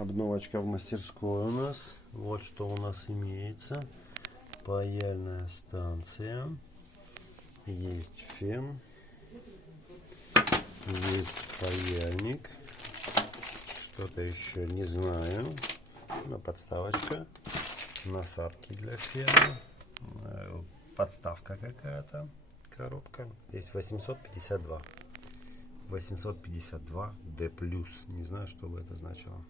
обновочка в мастерской у нас. Вот что у нас имеется. Паяльная станция. Есть фен. Есть паяльник. Что-то еще не знаю. Подставочка. Насадки для фена. Подставка какая-то. Коробка. Здесь 852. 852 D+. Не знаю, что бы это значило.